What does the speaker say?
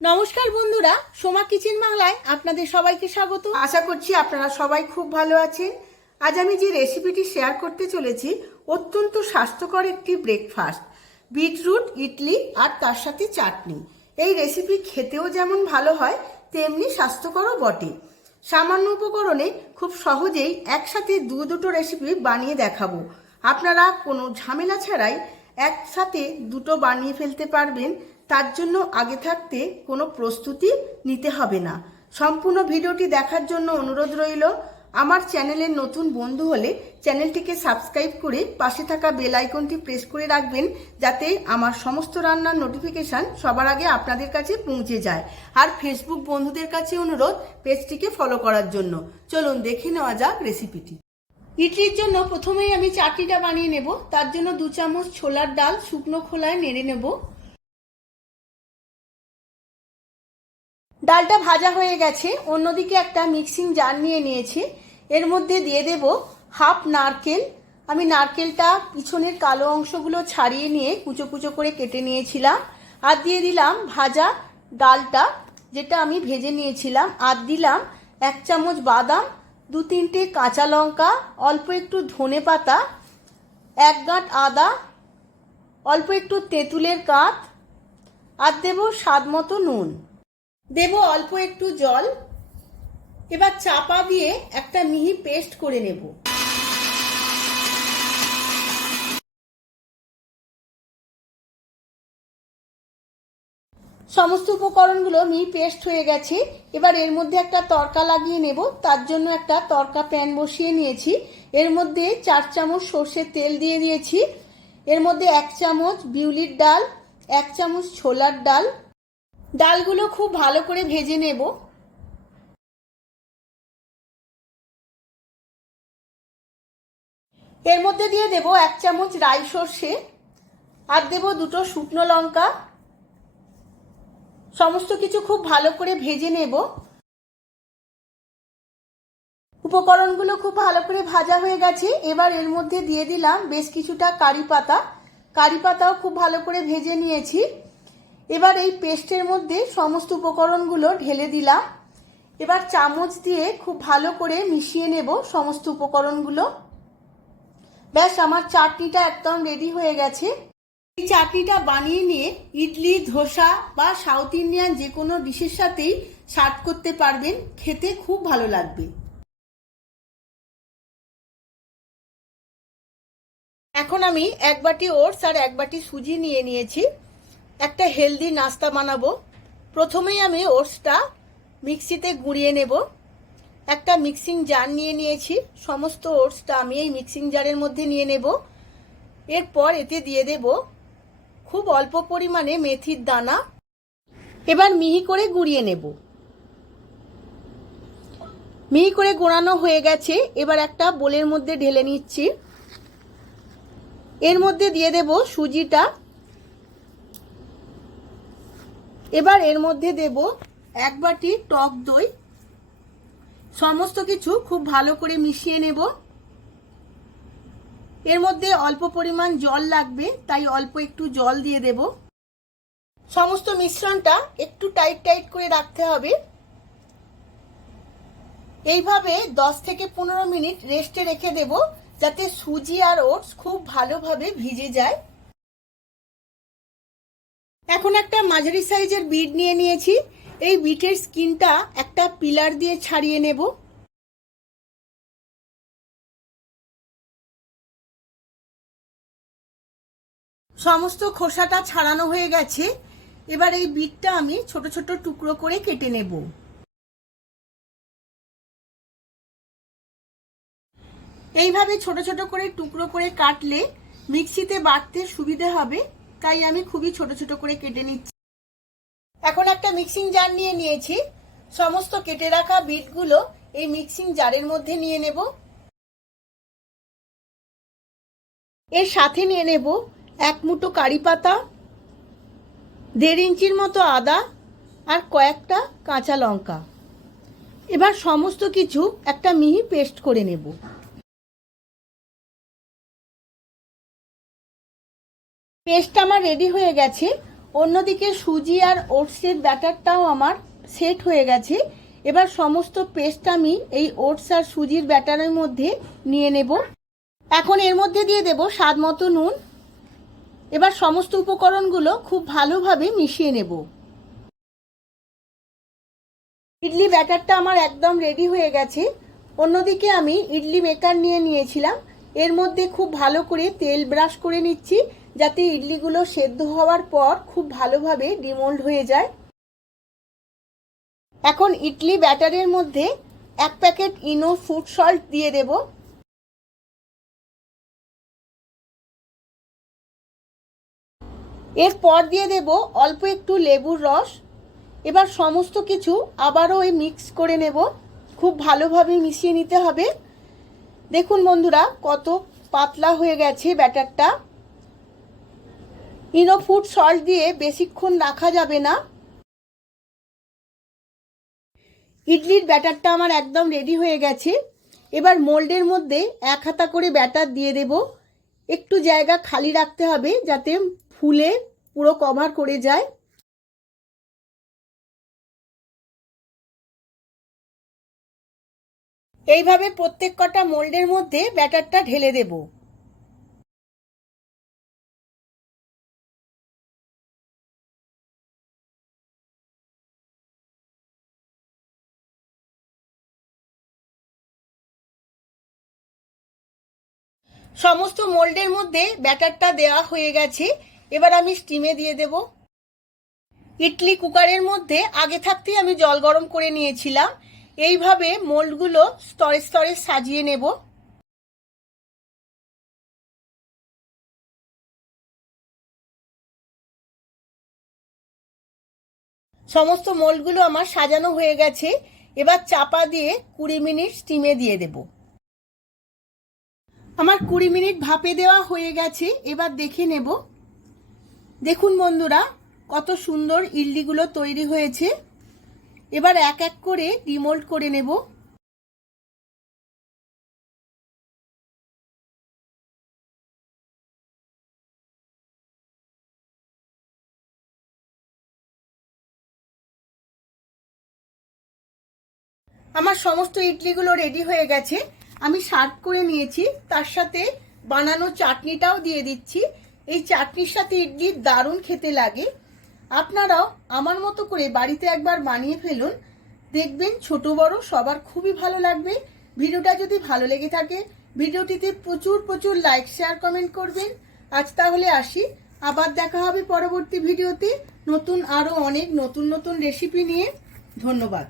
নমস্কার বন্ধুরা, সোমা কিচেন বাংলায় আপনাদের সবাইকে স্বাগত। আশা করছি আপনারা সবাই খুব ভালো আছেন। আজ আমি যে রেসিপিটি শেয়ার করতে চলেছি, অত্যন্ত স্বাস্থ্যকর একটি ব্রেকফাস্ট বিটরুট, ইডলি আর তার সাথে চাটনি। এই রেসিপি খেতেও যেমন ভালো হয়, তেমনি স্বাস্থ্যকরও বটে। সামান্য উপকরণে খুব সহজেই একসাথে দু দুটো রেসিপি বানিয়ে দেখাবো। আপনারা কোনো ঝামেলা ছাড়াই একসাথে দুটো বানিয়ে ফেলতে পারবেন। তার জন্য আগে থাকতে কোনো প্রস্তুতি নিতে হবে না। সম্পূর্ণ ভিডিওটি দেখার জন্য অনুরোধ রইল, আমার চ্যানেলের নতুন বন্ধু হলে চ্যানেলটিকে সাবস্ক্রাইব করে পাশে থাকা বেল আইকনটি প্রেস করে রাখবেন, যাতে আমার সমস্ত রান্নার নোটিফিকেশন সবার আগে আপনাদের কাছে পৌঁছে যায়। আর ফেসবুক বন্ধুদের কাছে অনুরোধ পেজটিকে ফলো করার জন্য। চলুন দেখে নেওয়া যাক রেসিপিটি ইডলির জন্য প্রথমেই আমি চাটনিটা বানিয়ে নেব। তার জন্য দু চামচ ছোলার ডাল শুকনো খোলায় নেড়ে নেব। ডালটা ভাজা হয়ে গেছে। অন্যদিকে একটা মিক্সিং জার নিয়ে নিয়েছি। এর মধ্যে দিয়ে দেব হাফ নারকেল। আমি নারকেলটা পিছনের কালো অংশগুলো ছাড়িয়ে নিয়ে কুচো কুচো করে কেটে নিয়েছিলাম। আর দিয়ে দিলাম ভাজা ডালটা, যেটা আমি ভেজে নিয়েছিলাম। আর দিলাম এক চামচ বাদাম, দু তিনটে কাঁচা লঙ্কা, অল্প একটু ধনে পাতা, এক গাঁট আদা, অল্প একটু তেঁতুলের কাঁত, আর দেব স্বাদ মতো নুন। দেব অল্প একটু জল, এবার চাপা দিয়ে একটা মিহি পেস্ট করে নেব। সমস্ত উপকরণগুলো মিহি পেস্ট হয়ে গেছে, এবার এর মধ্যে একটা তরকা লাগিয়ে নেব, তার জন্য একটা তরকা প্যান বসিয়ে নিয়েছি। এর মধ্যে চার চামচ সর্ষের তেল দিয়ে দিয়েছি। এর মধ্যে এক চামচ বিউলির ডাল, এক চামচ ছোলার ডাল ডালগুলো খুব ভালো করে ভেজে নেব। এর মধ্যে দিয়ে দেব এক চামচ রাই সর্ষে, আর দেব দুটো শুকনো লঙ্কা। সমস্ত কিছু খুব ভালো করে ভেজে নেব। উপকরণগুলো খুব ভালো করে ভাজা হয়ে গেছে। এবার এর মধ্যে দিয়ে দিলাম বেশ কিছুটা কারি পাতা। কারি পাতাও খুব ভালো করে ভেজে নিয়েছি। এবার এই পেস্টের মধ্যে সমস্ত উপকরণগুলো ঢেলে দিলাম। এবার চামচ দিয়ে খুব ভালো করে মিশিয়ে নেব সমস্ত উপকরণগুলো। ব্যাস, আমার চাটনিটা একদম রেডি হয়ে গেছে। এই চাটনিটা বানিয়ে নিয়ে ইডলি, ধোসা বা সাউথ ইন্ডিয়ান যে কোনো ডিশের সাথেই সার্ভ করতে পারবেন। খেতে খুব ভালো লাগবে। এখন আমি এক বাটি ওটস আর এক বাটি সুজি নিয়ে নিয়েছি। একটা হেলদি নাস্তা বানাবো। প্রথমেই আমি ওটসটা মিক্সিতে গুঁড়িয়ে নেব। একটা মিক্সিং জার নিয়ে নিয়েছি। সমস্ত ওটসটা আমি এই মিক্সিং জারের মধ্যে নিয়ে নেব। এরপর এতে দিয়ে দেব খুব অল্প পরিমাণে মেথির দানা। এবার মিহি করে গুঁড়িয়ে নেব। মিহি করে গোড়ানো হয়ে গেছে। এবার একটা বোলের মধ্যে ঢেলে নিচ্ছি। এর মধ্যে দিয়ে দেব সুজিটা। এবার এর মধ্যে দেব এক বাটি টক দই। সমস্ত কিছু খুব ভালো করে মিশিয়ে নেব। এর মধ্যে অল্প পরিমাণ জল লাগবে, তাই অল্প একটু জল দিয়ে দেব। সমস্ত মিশ্রণটা একটু টাইট টাইট করে রাখতে হবে। এইভাবে দশ থেকে পনেরো মিনিট রেস্টে রেখে দেব, যাতে সুজি আর ওটস খুব ভালোভাবে ভিজে যায়। এখন একটা মাঝারি সাইজের বিট নিয়ে নিয়েছি। এই বিটের স্কিনটা একটা পিলার দিয়ে ছাড়িয়ে নেব। সমস্ত খোসাটা ছাড়ানো হয়ে গেছে। এবার এই বিটটা আমি ছোট ছোট টুকরো করে কেটে নেব। এইভাবে ছোট ছোট করে টুকরো করে কাটলে মিক্সিতে বাটতে সুবিধে হবে। তাই আমি খুবই ছোট ছোট করে কেটে নিচ্ছি। এখন একটা মিক্সিং জার নিয়ে নিয়েছি। সমস্ত কেটে রাখা বিটগুলো এই মিক্সিং জারের মধ্যে নিয়ে নেব। এর সাথে নিয়ে নেব এক মুঠো কারি পাতা, দেড় ইঞ্চির মতো আদা আর কয়েকটা কাঁচা লঙ্কা। এবার সমস্ত কিছু একটা মিহি পেস্ট করে নেব। পেস্ট আমার রেডি হয়ে গেছে। অন্যদিকে সুজি আর ওটসের ব্যাটারটাও আমার সেট হয়ে গেছে। এবার সমস্ত পেস্ট আমি এই ওটস আর সুজির ব্যাটারের মধ্যে নিয়ে নেব। এখন এর মধ্যে দিয়ে দেব স্বাদ মতো নুন। এবার সমস্ত উপকরণগুলো খুব ভালোভাবে মিশিয়ে নেব। ইডলি ব্যাটারটা আমার একদম রেডি হয়ে গেছে। অন্যদিকে আমি ইডলি মেকার নিয়ে নিয়েছিলাম। এর মধ্যে খুব ভালো করে তেল ব্রাশ করে নিচ্ছি। যাতে ইডলিগুলো সেদ্ধ হওয়ার পর খুব ভালোভাবে ডিমোল্ড হয়ে যায়। এখন ইডলি ব্যাটারের মধ্যে এক প্যাকেট ইনো ফুড সল্ট দিয়ে দেব। এরপর দিয়ে দেব অল্প একটু লেবুর রস। এবার সমস্ত কিছু আবারও ওই মিক্স করে নেব। খুব ভালোভাবে মিশিয়ে নিতে হবে। দেখুন বন্ধুরা, কত পাতলা হয়ে গেছে ব্যাটারটা। ইনো ফুড সল্ট দিয়ে বেশিক্ষণ রাখা যাবে না। ইডলির ব্যাটারটা আমার একদম রেডি হয়ে গেছে। এবার মোল্ডের মধ্যে এক হাতা করে ব্যাটার দিয়ে দেব। একটু জায়গা খালি রাখতে হবে যাতে ফুলে পুরো কভার করে যায়। এইভাবে প্রত্যেক কটা মোল্ডের মধ্যে ব্যাটারটা ঢেলে দেব। সমস্ত মোল্ডের মধ্যে ব্যাটারটা দেওয়া হয়ে গেছে। এবার আমি স্টিমে দিয়ে দেব। ইডলি কুকারের মধ্যে আগে থাকতেই আমি জল গরম করে নিয়েছিলাম। এইভাবে মোল্ডগুলো স্তরে স্তরে সাজিয়ে নেব। সমস্ত মোল্ডগুলো আমার সাজানো হয়ে গেছে। এবার চাপা দিয়ে কুড়ি মিনিট স্টিমে দিয়ে দেব। আমার কুড়ি মিনিট ভাপে দেওয়া হয়ে গেছে, এবার দেখে নেব। দেখুন বন্ধুরা, কত সুন্দর ইডলিগুলো তৈরি হয়েছে। এবার এক এক করে ডিমোল্ড করে নেব। আমার সমস্ত ইডলিগুলো রেডি হয়ে গেছে। আমি সার্ভ করে নিয়েছি, তার সাথে বানানো চাটনিটাও দিয়ে দিচ্ছি। এই চাটনির সাথে ইডলি দারুণ খেতে লাগে। আপনারাও আমার মতো করে বাড়িতে একবার বানিয়ে ফেলুন। দেখবেন ছোট বড় সবার খুবই ভালো লাগবে। ভিডিওটা যদি ভালো লেগে থাকে, ভিডিওটিতে প্রচুর প্রচুর লাইক শেয়ার কমেন্ট করবেন। আজ তাহলে আসি। আবার দেখা হবে পরবর্তী ভিডিওতে। নতুন আরও অনেক নতুন নতুন রেসিপি নিয়ে। ধন্যবাদ।